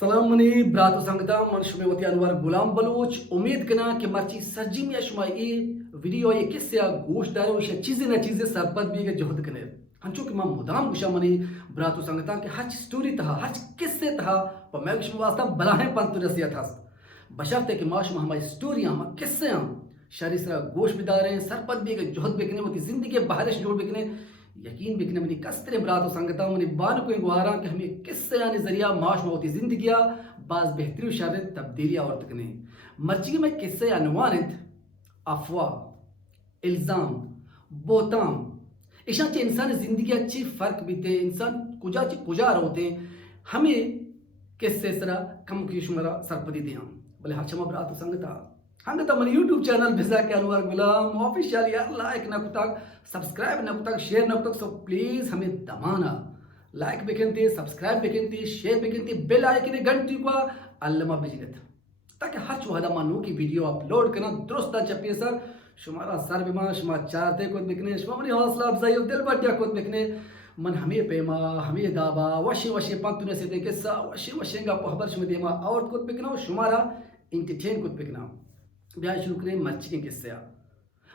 سلام منی براتو سنگتا من شمیوتی انوار غلام بلوچ امید کنا کہ مرچی سجی میں شما ای ویڈیو یہ کس سے گوشت دارو یہ چیزیں نہ چیزیں سرپت بھی کے جہد کنے ہنچو کہ میں مدام گوشا منی براتو سنگتا کہ ہچ سٹوری تھا ہچ کس سے تھا پر میں شما واسطہ بلاہیں پنتو رسیت ہست بشرتے کہ ما شما ہماری سٹوریاں ہم کس سے ہم شہری سرا گوشت بھی داریں سرپت بھی کے جہد بکنے ہوتی زندگی بہرش جوڑ بکنے یقین بکنے منی کستر براتو سنگتا منی بان کو گوارا کہ ہمیں کس سے آنے ذریعہ معاش میں ہوتی زندگیہ بعض بہتری و شر تبدیلی اور تکنے مرچی میں کس سے انوانت افواہ الزام بہتان اشان چے انسان زندگی اچھی فرق بیتے انسان کجا چی کجا روتے ہمیں کس سے سرا کم کی شمرا سرپدی دیاں بلے ہچما براتو سنگتا ہنگتا من یوٹیوب چینل بھیزا کے انوار غلام آفیشیل یا لائک نہ کتاک سبسکرائب نہ کتاک شیئر نہ کتاک سو پلیز ہمیں دمانا لائک بکنتی سبسکرائب بکنتی شیئر بکنتی بیل آئیکن گھنٹی کو علمہ بجنت تاکہ ہچ وحدہ مانو کی ویڈیو اپلوڈ کرنا درستا چپی سر شمارا سر بیما شما چاہتے کود بکنے شما منی حوصلہ افزائی و دل بٹیا کود بکنے من ہمیں پیما ہمیں دابا وشی وشی پانتونے سے دے کسا وشی وشنگا پہبر شما دیما آؤٹ کود بکنا شمارا انٹرٹین کود بکنا بیائی شروع کریں مرچی کے قصے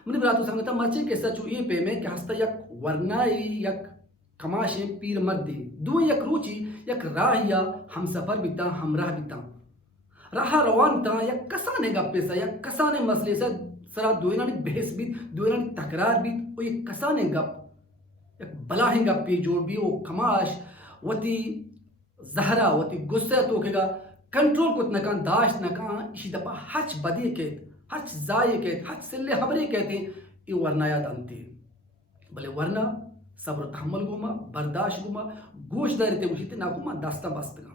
منی براتو سنگتا مرچی کے قصہ چو یہ پیمے کہ ہستا یک ورنائی یک کماشیں پیر مرد دی دو یک روچی یک راہ یا ہم سفر بیتا ہمراہ بیتا راہ روان تا یک کسانے گا پیسا یک کسانے مسئلے سے سرا دوئنانی بحث بیت دوئنانی تقرار بیت و یک کسانے گا یک بلاہیں گا پی جوڑ بھی وہ کماش وطی زہرہ وطی گسے تو کہ گا کنٹرول کت نکان داشت نکان اسی دپا ہچ بدی کہت ہچ زائی کہت ہچ سلے حبری کہتے یہ ورنہ یاد آنتی بلے ورنہ صبر و تحمل گوما برداشت گوما گوش دارتے مجھتے نا گوما داستا بستگا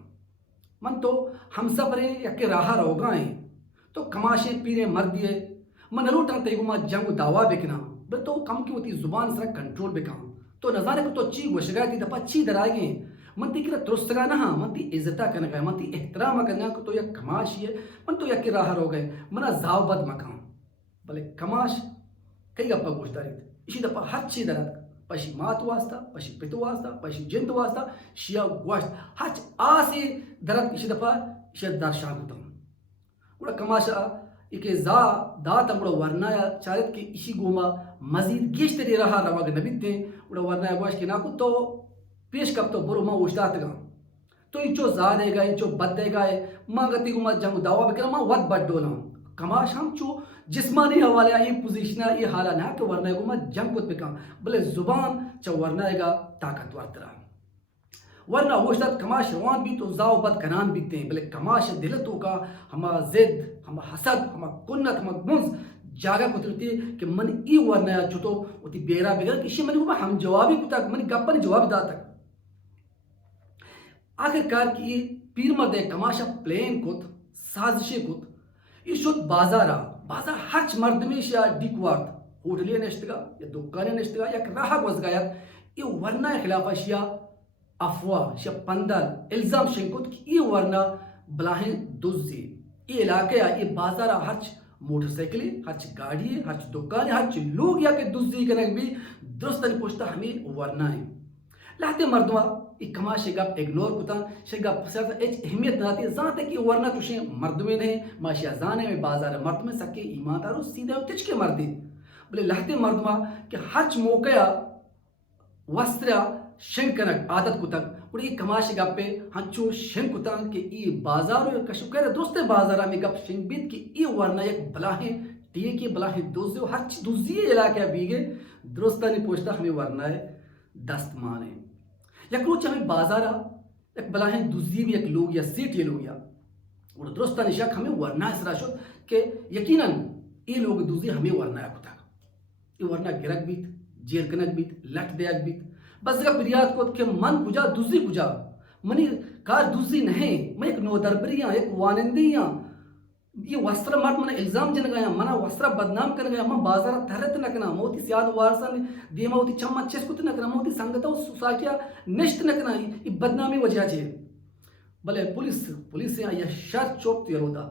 من تو ہم سفریں یک راہ روگائیں تو کماشیں پیریں مردیے من روٹا تے گوما جنگ دعویٰ بکنا بلے تو کم کی ہوتی زبان سرا کنٹرول بکا تو نظارے کو تو چی گوشگائی تھی دپا چی درائے گئیں من تی کرا درستگا نہا من تی عزتہ کرنا گئے من تی احترام کرنا کہ تو یک کماش یہ من تو یک راہ رو گئے منا زاو بد مکان بلے کماش کئی گپا گوشت داری اسی دپا ہر چی درد پشی مات واسطہ پشی پتو واسطہ پشی جنت واسطہ شیعہ گوشت ہچ آسی درد اسی دپا اسی دار شاہ گتا ہوں گوڑا کماشا ایک زا داتا گوڑا ورنایا چارت کی اسی گوما مزید گیشتری رہا رواگ نبیت دیں گوڑا ورنایا گوشت کی ناکو تو پیش کب تو برو ماں وشتات گا تو انچو زادے گا انچو بدے گا ماں گتی کو ماں جنگ دعویٰ بکرا ماں ود بد دونا کماش ہم چو جسمانی حوالے یہ پوزیشنہ یہ حالہ نہ کہ ورنہ کو ماں جنگ کت بکا بلے زبان چو ورنہ گا طاقت ورترا ورنہ وشتات کماش روان بھی تو زاو بد کنان بیتے ہیں بلے کماش دلتو کا ہما زد ہما حسد ہما کنت ہما گنز جاگا کترتی کہ من ای ورنہ چھتو وہ بیرا بگر کسی منی کو ہم جوابی کتا منی گپنی جواب دا تک آخر کار کی پیر مردے کماشا پلین کت سازشی کت یہ شد بازارا بازار ہچ مرد میں شیا ڈیکوارد ہوٹلی نشتگا یا دکانی نشتگا یا راہ گوزگایا یہ ورنہ خلافہ شیا افواہ شیا پندر الزام شنکت کہ یہ ورنہ بلاہیں دوزی یہ علاقے یہ بازارا ہچ موٹر سائیکلی ہچ گاڑی ہچ دکانی ہچ لوگ یا کہ دوزی کنک بھی درستانی پوچھتا ہمیں ورنہ ہیں لہتے مردمہ ایک کماشے گپ اگنور کتا شگا پسرتا ایچ اہمیت نہ آتی زان تک یہ ورنہ توشیں مردمیں نہیں ماشیہ زانے میں بازار مرد میں سکے ایمان دارو سیدھے ہو تچ کے مردی بلے لہتے مردمہ کہ ہچ موقعہ وسترہ شنکنک عادت کتا اور یہ کماشے گپ پہ ہنچو شن کتا کہ یہ بازارو یا کشو کہہ رہے دوستے بازارہ میں گپ شن بیت کہ یہ ورنہ یک بلاہیں ٹیے کی بلاہیں دوزے ہچ دوزی علاقہ بیگے درستانی پوچھتا ہمیں ورنہ ہے دست مانے یک روچ ہمیں بازارہ ایک بلاہیں دوزی بھی ایک لوگ یا سیٹ یہ لوگ یا اور درستہ نشاک ہمیں ورنہ اسرا شد کہ یقیناً یہ لوگ دوزی ہمیں ورنہ کتا یہ ورنہ گرک بیت جیل کنک بیت لٹ دیاک بیت بس کا پریاد کو کہ من کجا دوزی کجا منی کار دوزی نہیں میں ایک نو دربریاں ایک وانندیاں یہ وستر مرد منہ الزام جن گیا منہ وستر بدنام کر گیا من بازارہ تحرت نکنا موتی سیاد وارسان دیما ہوتی چمہ چیس کت نکنا موتی سنگتا و سوسائٹیا نشت نکنا یہ بدنامی وجہ چھے بلے پولیس سے یہ شرط چوک تیر ہوتا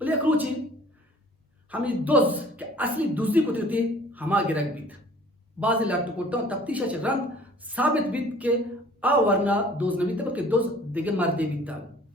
بلے ایک روچی ہمیں دوز کہ اصلی دوزی کتر تھی ہما گرک بیت بعضی لٹو کوٹا تفتیشہ چھ رند ثابت بیت کہ آ ورنہ دوز نبیت بلکہ دوز دیگر مردے بیتا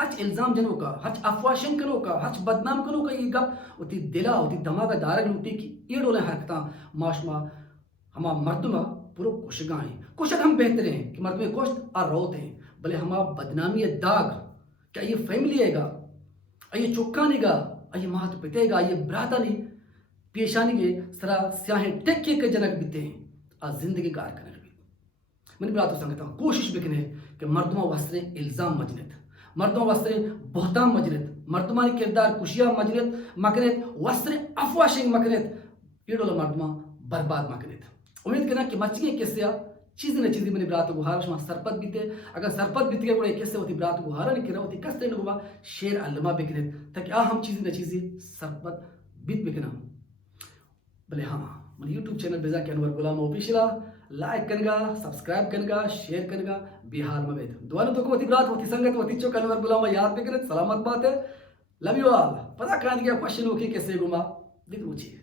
ہچ الزام جنوں کا ہچ افواشن کنوں کا ہچ بدنام کنوں کا یہ گپ اتی دلا اتی دماغا دارگ لوٹی کی یہ ڈولے حرکتاں معاشمہ ہما مردمہ پورو کوشگاں ہیں کوشگ ہم بہتر ہیں کہ مردمے کوشت اور روت ہیں بلے ہما بدنامی داغ کیا یہ فیملی ہے گا یہ چکانی گا یہ مہت پتے گا یہ برادری پیشانی کے سرا سیاہیں ٹکے کے جنک بیتے ہیں اور زندگی گار کرنے بھی میں براتو سنگتا ہوں کوشش بکنے کہ مردمہ واسطے الزام مجنت مردمہ واسطے بہتان مجنت مردمانی کردار کشیاں مجنت مکنت واسطے افواشنگ مکنت یہ ڈولا مردمہ برباد مکنت امید کرنا کہ مچگے کسے چیزیں نہ چیزیں منی براتو گوھارا شما سرپت بیتے اگر سرپت بیتے گئے گوڑے کسے ہوتی براتو گوھارا نہیں کرا ہوتی کستے نگوبا شیر علمہ بکنت تاکہ ہم چیزیں نہ چیزیں سرپت بیت بکنا بلے ہاں من یوٹیوب چینل بیزا کے انور غلام آفیشیلا لائک کرنگا سبسکرائب کرنگا شیئر کرنگا بہار مبید دوانو تو کو ہوتی برات ہوتی سنگت ہوتی چوک انور غلام یاد بکنت سلامت بات ہے لو یو آل پتہ کہانی کیا کوشچن ہو کہ کیسے گما دیکھ روچی